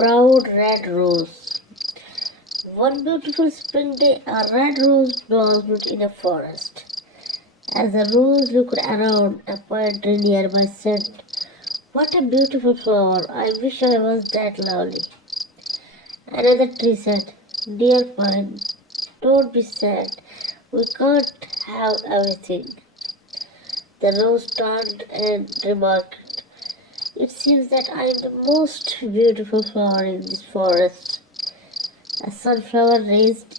proud red rose. One beautiful spring day, a red rose blossomed in a forest. As the rose looked around, a pine tree nearby said, "What a beautiful flower! I wish I was that lovely." Another tree said, "Dear pine, don't be sad. We can't have everything." The rose turned and remarked, "It seems that I am the most beautiful flower in this forest." A sunflower raised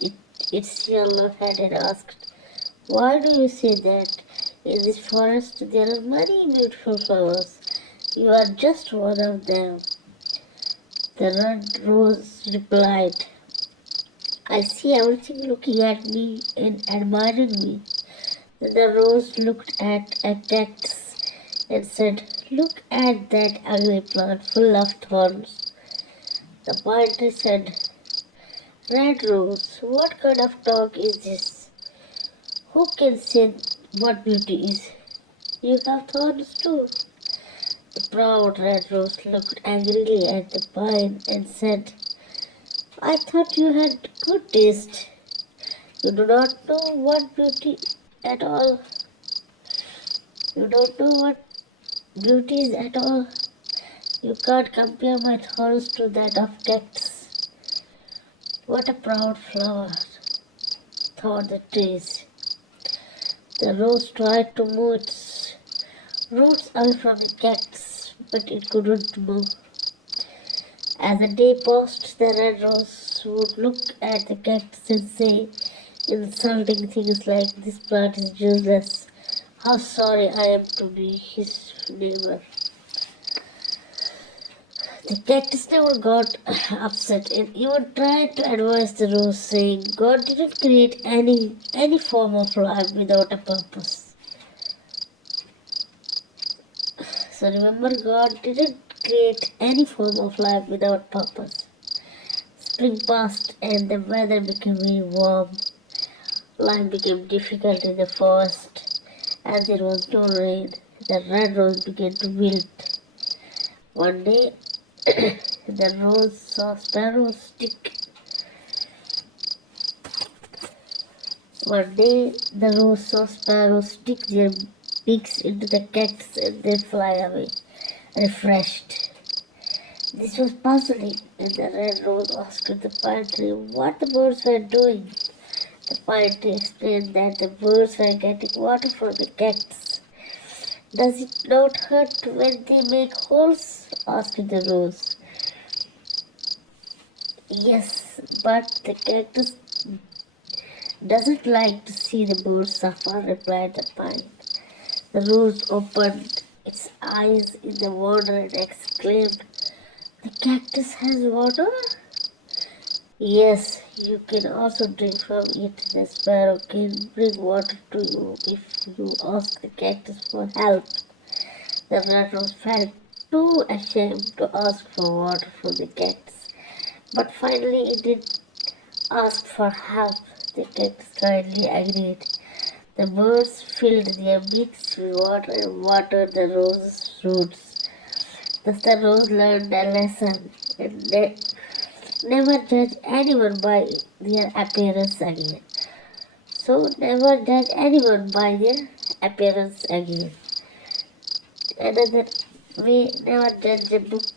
its yellow head and asked, "Why do you say that? In this forest there are many beautiful flowers. You are just one of them." The red rose replied, "I see everything looking at me and admiring me." Then the rose looked at a cactus and said, "Look at that ugly plant full of thorns." The pine tree said, "Red rose, what kind of talk is this? Who can say what beauty is? You have thorns too." The proud red rose looked angrily at the pine and said, "I thought you had good taste. You do not know what beauty at all. You don't know what beauty is at all. You can't compare my thorns to that of cactus." What a proud flower, thought the trees. The rose tried to move its roots away from the cactus, but it couldn't move. As the day passed, the red rose would look at the cactus and say insulting things like, "This plant is useless. How sorry I am to be his neighbor." The cactus never got upset and even tried to advise the rose, saying, "God didn't create any form of life without a purpose." So remember, God didn't create any form of life without purpose. Spring passed and the weather became very warm. Life became difficult in the forest. As there was no rain, the red rose began to wilt. One day, the rose saw sparrows stick. One day, the rose saw sparrows stick their beaks into the cactus and then fly away, refreshed. This was puzzling, and the red rose asked the pine tree what the birds were doing. The pine tree explained that the birds were getting water from the cactus. "Does it not hurt when they make holes?" asked the rose. "Yes, but the cactus doesn't like to see the birds suffer," replied the pine. The rose opened its eyes in the wonder and exclaimed, "The cactus has water?" "Yes, you can also drink from it. The sparrow can bring water to you if you ask the cactus for help." The red rose felt too ashamed to ask for water from the cactus, but finally it did ask for help. The cactus kindly agreed. The birds filled their beaks with water and watered the rose's roots. Thus the rose learned a lesson and never judge anyone by their appearance again. So never judge anyone by their appearance again. Another way, never judge a book